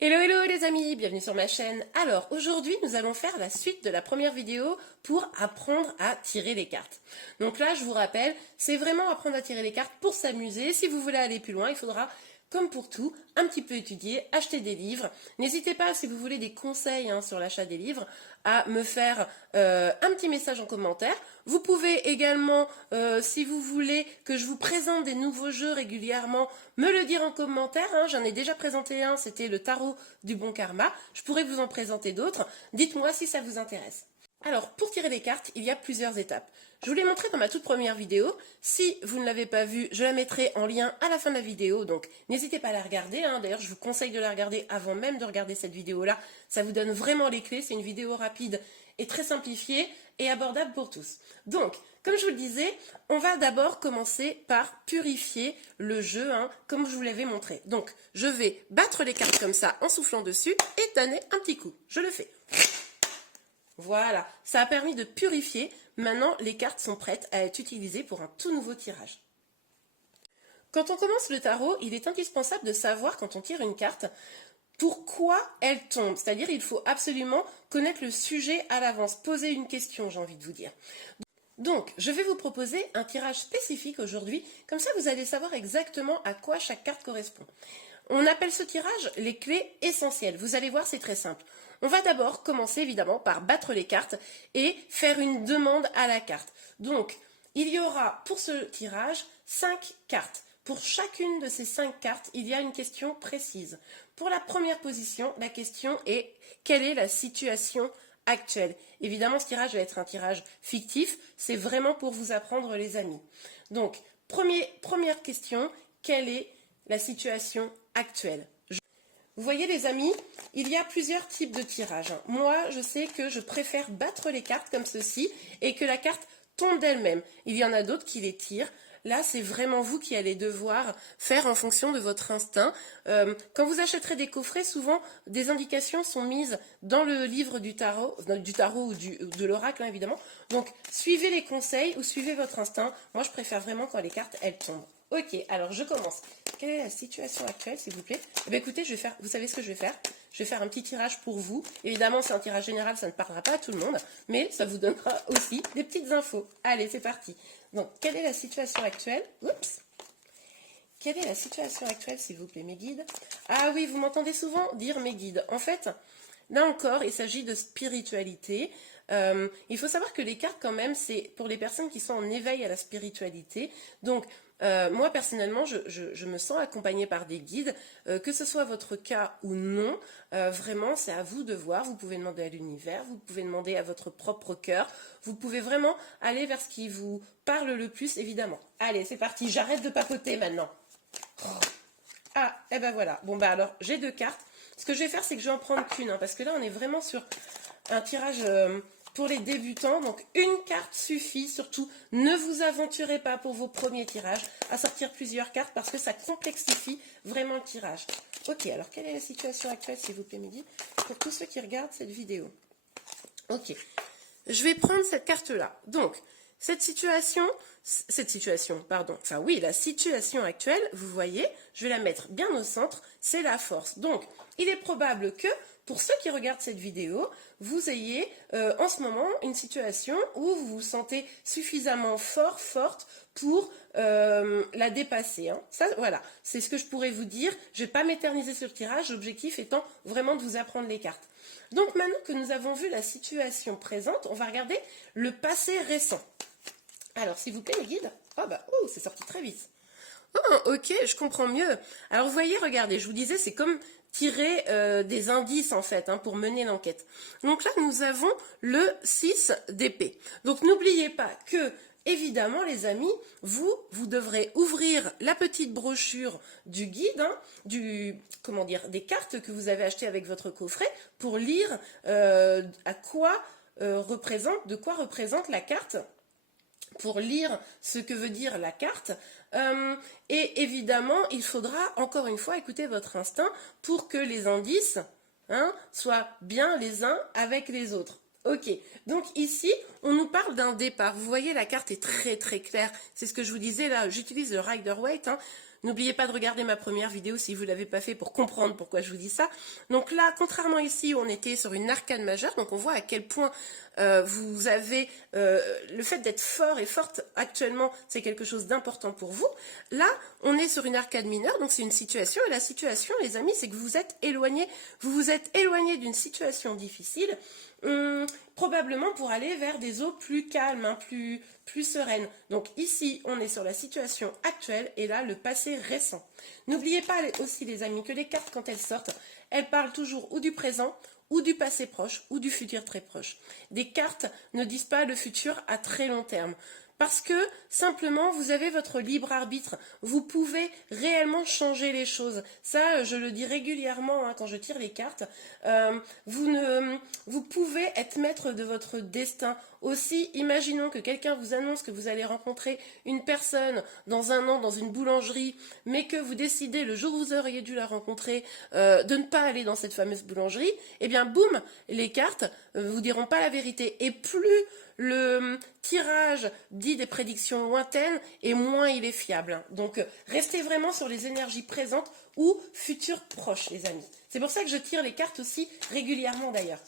Hello hello les amis, bienvenue sur ma chaîne. Alors aujourd'hui nous allons faire la suite de la première vidéo pour apprendre à tirer les cartes. Donc là je vous rappelle, c'est vraiment apprendre à tirer les cartes pour s'amuser. Si vous voulez aller plus loin, il faudra, comme pour tout, un petit peu étudier, acheter des livres. N'hésitez pas, si vous voulez des conseils sur l'achat des livres, à me faire un petit message en commentaire. Vous pouvez également, si vous voulez que je vous présente des nouveaux jeux régulièrement, me le dire en commentaire. J'en ai déjà présenté un, c'était le tarot du bon karma. Je pourrais vous en présenter d'autres. Dites-moi si ça vous intéresse. Alors, pour tirer les cartes, il y a plusieurs étapes. Je vous l'ai montré dans ma toute première vidéo. Si vous ne l'avez pas vue, je la mettrai en lien à la fin de la vidéo. Donc, n'hésitez pas à la regarder. D'ailleurs, je vous conseille de la regarder avant même de regarder cette vidéo-là. Ça vous donne vraiment les clés. C'est une vidéo rapide et très simplifiée et abordable pour tous. Donc, comme je vous le disais, on va d'abord commencer par purifier le jeu, comme je vous l'avais montré. Donc, je vais battre les cartes comme ça en soufflant dessus et donner un petit coup. Je le fais. Voilà, ça a permis de purifier. Maintenant, les cartes sont prêtes à être utilisées pour un tout nouveau tirage. Quand on commence le tarot, il est indispensable de savoir, quand on tire une carte, pourquoi elle tombe. C'est-à-dire, il faut absolument connaître le sujet à l'avance, poser une question, j'ai envie de vous dire. Donc, je vais vous proposer un tirage spécifique aujourd'hui, comme ça vous allez savoir exactement à quoi chaque carte correspond. On appelle ce tirage les clés essentielles. Vous allez voir, c'est très simple. On va d'abord commencer évidemment par battre les cartes et faire une demande à la carte. Donc, il y aura pour ce tirage 5 cartes. Pour chacune de ces 5 cartes, il y a une question précise. Pour la première position, la question est quelle est la situation actuelle? Évidemment, ce tirage va être un tirage fictif. C'est vraiment pour vous apprendre, les amis. Donc, première question, quelle est la situation actuelle? Vous voyez les amis, il y a plusieurs types de tirages. Moi, je sais que je préfère battre les cartes comme ceci et que la carte tombe d'elle-même. Il y en a d'autres qui les tirent. Là, c'est vraiment vous qui allez devoir faire en fonction de votre instinct. Quand vous achèterez des coffrets, souvent, des indications sont mises dans le livre du tarot ou de l'oracle, évidemment. Donc, suivez les conseils ou suivez votre instinct. Moi, je préfère vraiment quand les cartes, elles tombent. Ok, alors je commence. Quelle est la situation actuelle, s'il vous plaît? Eh bien, écoutez, vous savez ce que je vais faire? Je vais faire un petit tirage pour vous. Évidemment, c'est un tirage général, ça ne parlera pas à tout le monde, mais ça vous donnera aussi des petites infos. Allez, c'est parti. Donc, quelle est la situation actuelle? Oups. Quelle est la situation actuelle, s'il vous plaît, mes guides? Ah oui, vous m'entendez souvent dire mes guides. En fait, là encore, il s'agit de spiritualité. Il faut savoir que les cartes, quand même, c'est pour les personnes qui sont en éveil à la spiritualité. Donc, moi, personnellement, je me sens accompagnée par des guides, que ce soit votre cas ou non. Vraiment, c'est à vous de voir. Vous pouvez demander à l'univers, vous pouvez demander à votre propre cœur. Vous pouvez vraiment aller vers ce qui vous parle le plus, évidemment. Allez, c'est parti, j'arrête de papoter maintenant. Ah, et ben voilà. Bon, bah alors, j'ai 2 cartes. Ce que je vais faire, c'est que je vais en prendre qu'une, parce que là, on est vraiment sur un tirage pour les débutants. Donc, une carte suffit. Surtout, ne vous aventurez pas pour vos premiers tirages à sortir plusieurs cartes, parce que ça complexifie vraiment le tirage. Ok, alors, quelle est la situation actuelle, s'il vous plaît, Mehdi, pour tous ceux qui regardent cette vidéo? Ok, je vais prendre cette carte-là. Donc, la situation actuelle, vous voyez, je vais la mettre bien au centre, c'est la force. Donc, il est probable que, pour ceux qui regardent cette vidéo, vous ayez en ce moment une situation où vous vous sentez suffisamment forte pour la dépasser. Ça, voilà, c'est ce que je pourrais vous dire. Je ne vais pas m'éterniser sur le tirage, l'objectif étant vraiment de vous apprendre les cartes. Donc, maintenant que nous avons vu la situation présente, on va regarder le passé récent. Alors, s'il vous plaît, les guides. Oh, c'est sorti très vite. Oh, ok, je comprends mieux. Alors, vous voyez, regardez, je vous disais, c'est comme tirer des indices, en fait, pour mener l'enquête. Donc là, nous avons le 6 d'épée. Donc, n'oubliez pas que, évidemment, les amis, vous devrez ouvrir la petite brochure du guide, des cartes que vous avez achetées avec votre coffret pour lire de quoi représente la carte, pour lire ce que veut dire la carte. Et évidemment, il faudra encore une fois écouter votre instinct pour que les indices soient bien les uns avec les autres. Ok, donc ici, on nous parle d'un départ. Vous voyez, la carte est très très claire. C'est ce que je vous disais là, j'utilise le Rider-Waite. N'oubliez pas de regarder ma première vidéo si vous ne l'avez pas fait pour comprendre pourquoi je vous dis ça. Donc là, contrairement ici où on était sur une arcane majeure, donc on voit à quel point vous avez le fait d'être fort et forte actuellement, c'est quelque chose d'important pour vous. Là, on est sur une arcane mineure, donc c'est une situation, et la situation, les amis, c'est que vous vous êtes éloigné d'une situation difficile, probablement pour aller vers des eaux plus calmes, hein, plus sereines. Donc ici, on est sur la situation actuelle et là, le passé récent. N'oubliez pas aussi, les amis, que les cartes, quand elles sortent, elles parlent toujours ou du présent, ou du passé proche, ou du futur très proche. Des cartes ne disent pas le futur à très long terme. Parce que, simplement, vous avez votre libre arbitre. Vous pouvez réellement changer les choses. Ça, je le dis régulièrement hein, quand je tire les cartes. Vous pouvez être maître de votre destin. Aussi, imaginons que quelqu'un vous annonce que vous allez rencontrer une personne dans un an dans une boulangerie, mais que vous décidez, le jour où vous auriez dû la rencontrer, de ne pas aller dans cette fameuse boulangerie. Eh bien, boum, les cartes vous diront pas la vérité. Et plus le tirage dit des prédictions lointaines et moins il est fiable. Donc restez vraiment sur les énergies présentes ou futures proches, les amis. C'est pour ça que je tire les cartes aussi régulièrement d'ailleurs.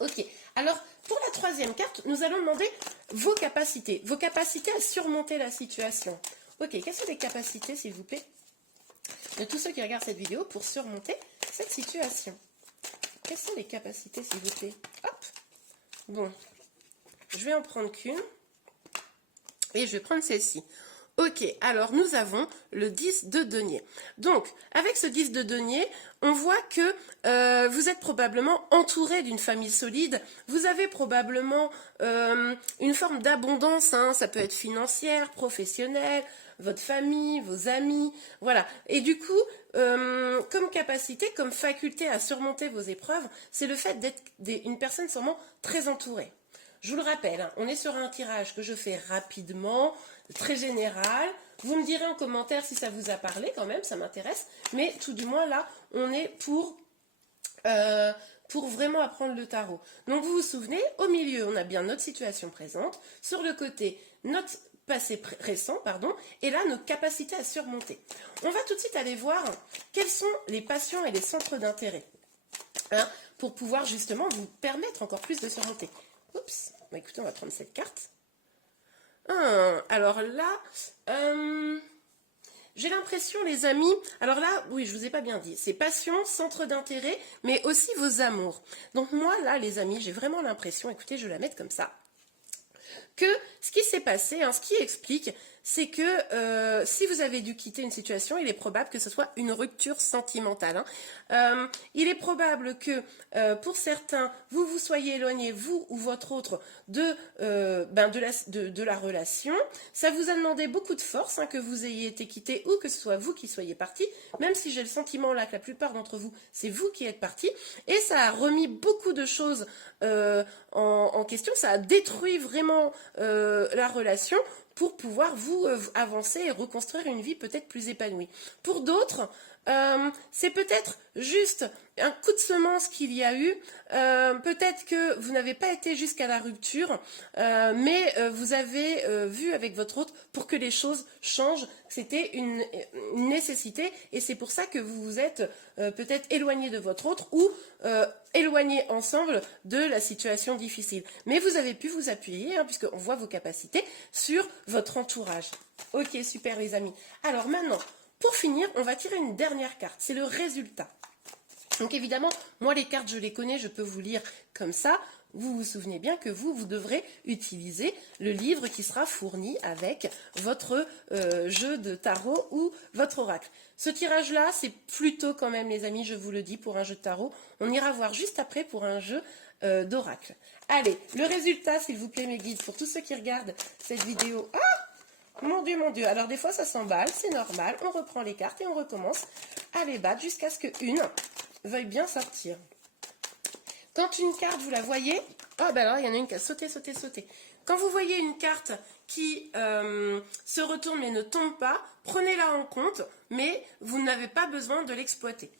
Ok, alors pour la troisième carte, nous allons demander vos capacités à surmonter la situation. Ok, quelles sont les capacités, s'il vous plaît, de tous ceux qui regardent cette vidéo pour surmonter cette situation? Quelles sont les capacités, s'il vous plaît? Hop, bon. Je vais en prendre qu'une et je vais prendre celle-ci. Ok, alors nous avons le 10 de denier. Donc, avec ce 10 de denier, on voit que vous êtes probablement entouré d'une famille solide. Vous avez probablement une forme d'abondance, hein, ça peut être financière, professionnelle, votre famille, vos amis, voilà. Et du coup, comme capacité, comme faculté à surmonter vos épreuves, c'est le fait d'être une personne sûrement très entourée. Je vous le rappelle, hein, on est sur un tirage que je fais rapidement, très général. Vous me direz en commentaire si ça vous a parlé quand même, ça m'intéresse. Mais tout du moins là, on est pour vraiment apprendre le tarot. Donc vous vous souvenez, au milieu, on a bien notre situation présente. Sur le côté, notre passé récent, pardon. Et là, nos capacités à surmonter. On va tout de suite aller voir quelles sont les passions et les centres d'intérêt. Hein, pour pouvoir justement vous permettre encore plus de surmonter. Oups, bah écoutez, on va prendre cette carte. Alors là, j'ai l'impression, les amis, alors là, oui, je vous ai pas bien dit, c'est passion, centre d'intérêt, mais aussi vos amours. Donc moi, là, les amis, j'ai vraiment l'impression, écoutez, je vais la mettre comme ça, que ce qui s'est passé, hein, ce qui explique, c'est que si vous avez dû quitter une situation, il est probable que ce soit une rupture sentimentale. Hein. Il est probable que pour certains, vous vous soyez éloigné, vous ou votre autre, de la relation. Ça vous a demandé beaucoup de force hein, que vous ayez été quitté ou que ce soit vous qui soyez parti, même si j'ai le sentiment là que la plupart d'entre vous, c'est vous qui êtes parti. Et ça a remis beaucoup de choses en question, ça a détruit vraiment la relation pour pouvoir vous avancer et reconstruire une vie peut-être plus épanouie. Pour d'autres, c'est peut-être juste un coup de semence qu'il y a eu, peut-être que vous n'avez pas été jusqu'à la rupture, mais vous avez vu avec votre autre pour que les choses changent, c'était une nécessité et c'est pour ça que vous vous êtes peut-être éloigné de votre autre ou éloigné ensemble de la situation difficile. Mais vous avez pu vous appuyer, hein, puisqu'on voit vos capacités, sur votre entourage. Ok, super les amis. Alors maintenant, pour finir, on va tirer une dernière carte, c'est le résultat. Donc évidemment, moi les cartes je les connais, je peux vous lire comme ça. Vous vous souvenez bien que vous devrez utiliser le livre qui sera fourni avec votre jeu de tarot ou votre oracle. Ce tirage-là, c'est plutôt quand même les amis, je vous le dis, pour un jeu de tarot. On ira voir juste après pour un jeu d'oracle. Allez, le résultat s'il vous plaît mes guides, pour tous ceux qui regardent cette vidéo. Ah, mon Dieu, alors des fois ça s'emballe, c'est normal, on reprend les cartes et on recommence à les battre jusqu'à ce qu'une veuille bien sortir. Quand une carte, vous la voyez, oh ben là, il y en a une qui a sauté. Quand vous voyez une carte qui se retourne mais ne tombe pas, prenez-la en compte, mais vous n'avez pas besoin de l'exploiter.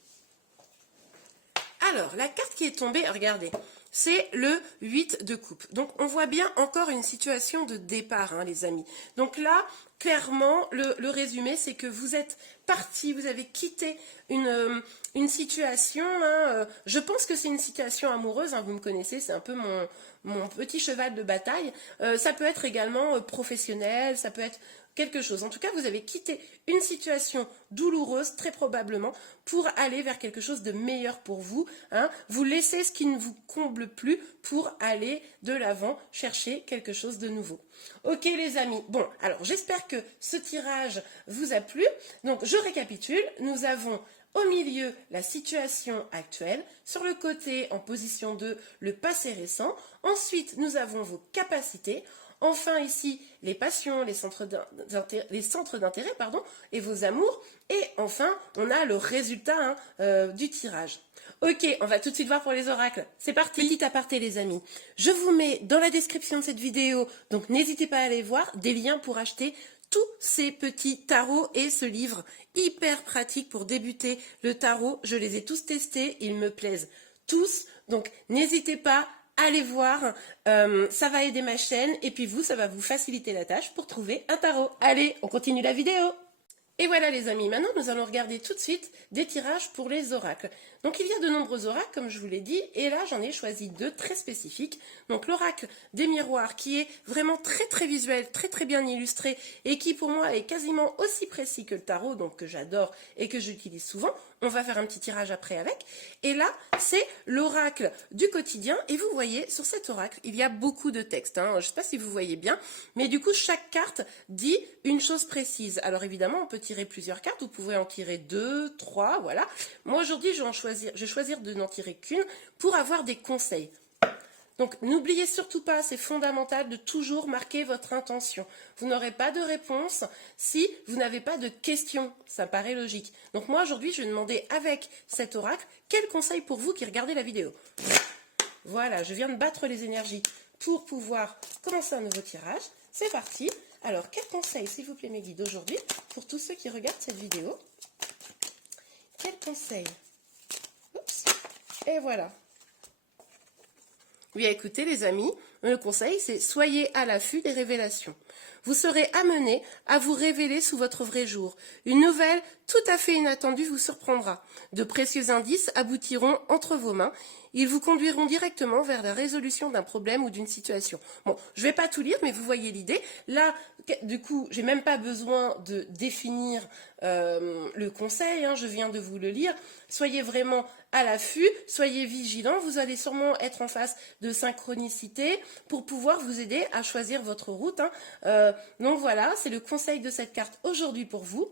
Alors, la carte qui est tombée, regardez, c'est le 8 de coupe. Donc on voit bien encore une situation de départ, hein, les amis. Donc là, clairement, le résumé, c'est que vous êtes parti, vous avez quitté une situation, hein, je pense que c'est une situation amoureuse, hein, vous me connaissez, c'est un peu mon petit cheval de bataille. Ça peut être également professionnel, ça peut être quelque chose. En tout cas, vous avez quitté une situation douloureuse, très probablement, pour aller vers quelque chose de meilleur pour vous, hein. Vous laissez ce qui ne vous comble plus pour aller de l'avant, chercher quelque chose de nouveau. Ok les amis, bon, alors j'espère que ce tirage vous a plu. Donc je récapitule, nous avons au milieu la situation actuelle, sur le côté en position 2, le passé récent. Ensuite, nous avons vos capacités. Enfin ici, les passions, les centres d'intérêt, pardon, et vos amours. Et enfin, on a le résultat, hein, du tirage. Ok, on va tout de suite voir pour les oracles. C'est parti. Petit aparté les amis. Je vous mets dans la description de cette vidéo, donc n'hésitez pas à aller voir, des liens pour acheter tous ces petits tarots et ce livre hyper pratique pour débuter le tarot. Je les ai tous testés, ils me plaisent tous. Donc n'hésitez pas. Allez voir, ça va aider ma chaîne et puis vous, ça va vous faciliter la tâche pour trouver un tarot. Allez, on continue la vidéo. Et voilà les amis, maintenant nous allons regarder tout de suite des tirages pour les oracles. Donc il y a de nombreux oracles comme je vous l'ai dit et là j'en ai choisi deux très spécifiques. Donc l'oracle des miroirs qui est vraiment très visuel, très bien illustré et qui pour moi est quasiment aussi précis que le tarot, donc que j'adore et que j'utilise souvent. On va faire un petit tirage après avec. Et là c'est l'oracle du quotidien et vous voyez sur cet oracle il y a beaucoup de texte, hein. Je ne sais pas si vous voyez bien, mais du coup chaque carte dit une chose précise. Alors évidemment on peut tirer plusieurs cartes, vous pouvez en tirer 2, 3, voilà. Moi aujourd'hui je vais choisir de n'en tirer qu'une pour avoir des conseils. Donc n'oubliez surtout pas, c'est fondamental de toujours marquer votre intention. Vous n'aurez pas de réponse si vous n'avez pas de questions, ça paraît logique. Donc moi aujourd'hui je vais demander avec cet oracle, quel conseil pour vous qui regardez la vidéo. Voilà, je viens de battre les énergies pour pouvoir commencer un nouveau tirage. C'est parti. Alors quel conseil s'il vous plaît mes guides aujourd'hui pour tous ceux qui regardent cette vidéo? Quel conseil? Oups. Et voilà. Bien écoutez les amis, le conseil c'est soyez à l'affût des révélations. Vous serez amené à vous révéler sous votre vrai jour. Une nouvelle tout à fait inattendue vous surprendra. De précieux indices aboutiront entre vos mains. Ils vous conduiront directement vers la résolution d'un problème ou d'une situation. Bon, je ne vais pas tout lire, mais vous voyez l'idée. Là, du coup, j'ai même pas besoin de définir le conseil, hein, je viens de vous le lire. Soyez vraiment à l'affût, soyez vigilants. Vous allez sûrement être en face de synchronicité pour pouvoir vous aider à choisir votre route, hein. Donc voilà, c'est le conseil de cette carte aujourd'hui pour vous.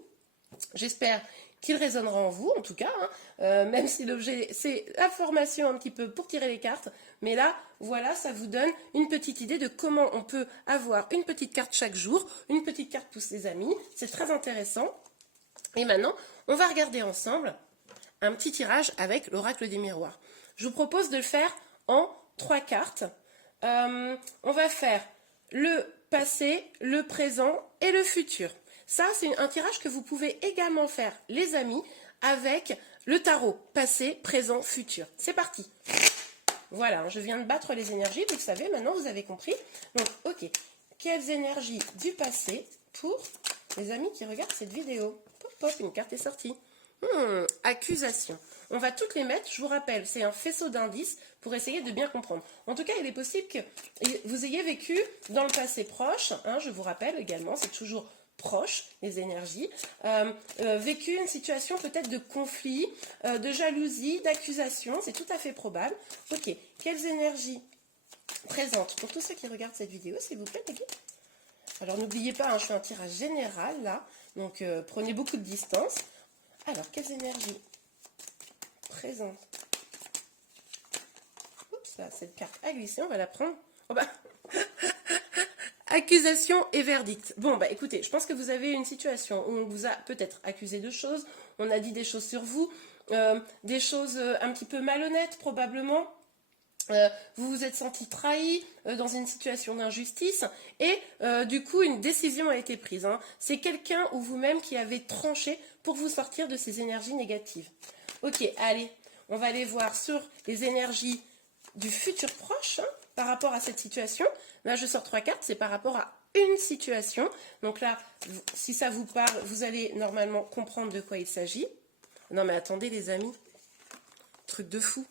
J'espère qu'il résonnera en vous, en tout cas, hein, même si l'objet, c'est la formation un petit peu pour tirer les cartes. Mais là, voilà, ça vous donne une petite idée de comment on peut avoir une petite carte chaque jour, une petite carte pour ses amis. C'est très intéressant. Et maintenant, on va regarder ensemble un petit tirage avec l'oracle des miroirs. Je vous propose de le faire en 3 cartes. On va faire le passé, le présent et le futur. Ça, c'est un tirage que vous pouvez également faire, les amis, avec le tarot passé, présent, futur. C'est parti. Voilà, je viens de battre les énergies, vous le savez, maintenant vous avez compris. Donc, ok, quelles énergies du passé pour les amis qui regardent cette vidéo? Pop, pop, une carte est sortie. Accusation. On va toutes les mettre, je vous rappelle, c'est un faisceau d'indices pour essayer de bien comprendre. En tout cas, il est possible que vous ayez vécu dans le passé proche, hein, je vous rappelle également, c'est toujours proche, les énergies, vécu une situation peut-être de conflit, de jalousie, d'accusation, c'est tout à fait probable. Ok, quelles énergies présentes pour tous ceux qui regardent cette vidéo, s'il vous plaît, les gars? Alors n'oubliez pas, hein, je fais un tirage général là, donc prenez beaucoup de distance. Alors, quelles énergies présentes? Oups, là, cette carte a glissé, on va la prendre. Oh bah accusation et verdict. Bon, bah écoutez, je pense que vous avez une situation où on vous a peut-être accusé de choses, on a dit des choses sur vous, des choses un petit peu malhonnêtes probablement. Vous vous êtes senti trahi dans une situation d'injustice et du coup une décision a été prise, hein. C'est quelqu'un ou vous-même qui avez tranché pour vous sortir de ces énergies négatives. Ok, allez, on va aller voir sur les énergies du futur proche hein, par rapport à cette situation. Là, je sors 3 cartes, c'est par rapport à une situation. Donc là, si ça vous parle, vous allez normalement comprendre de quoi il s'agit. Non mais attendez les amis, truc de fou.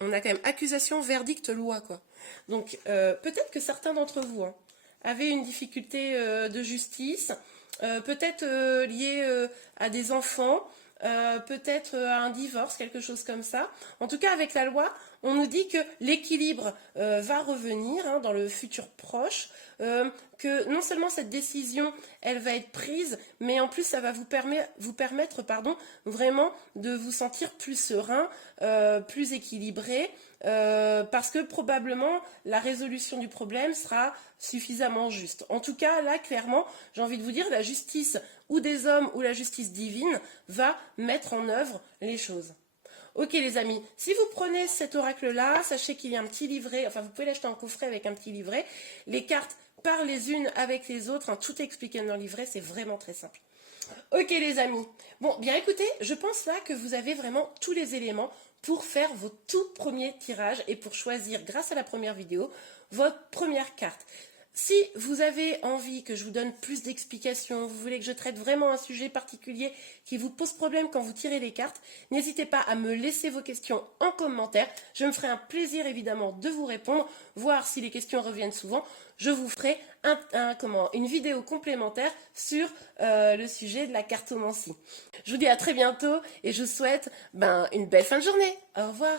On a quand même accusation, verdict, loi quoi. Donc peut-être que certains d'entre vous hein, avaient une difficulté de justice, peut-être liée à des enfants, peut-être à un divorce, quelque chose comme ça. En tout cas, avec la loi, on nous dit que l'équilibre va revenir hein, dans le futur proche, que non seulement cette décision, elle va être prise, mais en plus, ça va vous permettre vraiment de vous sentir plus serein, plus équilibré, parce que probablement, la résolution du problème sera suffisamment juste. En tout cas, là, clairement, j'ai envie de vous dire, la justice ou des hommes ou la justice divine va mettre en œuvre les choses. Ok les amis, si vous prenez cet oracle-là, sachez qu'il y a un petit livret, enfin vous pouvez l'acheter en coffret avec un petit livret. Les cartes parlent les unes avec les autres, hein, tout est expliqué dans le livret, c'est vraiment très simple. Ok les amis, bon bien écoutez, je pense là que vous avez vraiment tous les éléments pour faire vos tout premiers tirages et pour choisir grâce à la première vidéo votre première carte. Si vous avez envie que je vous donne plus d'explications, vous voulez que je traite vraiment un sujet particulier qui vous pose problème quand vous tirez les cartes, n'hésitez pas à me laisser vos questions en commentaire. Je me ferai un plaisir évidemment de vous répondre, voir si les questions reviennent souvent. Je vous ferai une vidéo complémentaire sur le sujet de la cartomancie. Je vous dis à très bientôt et je vous souhaite une belle fin de journée. Au revoir.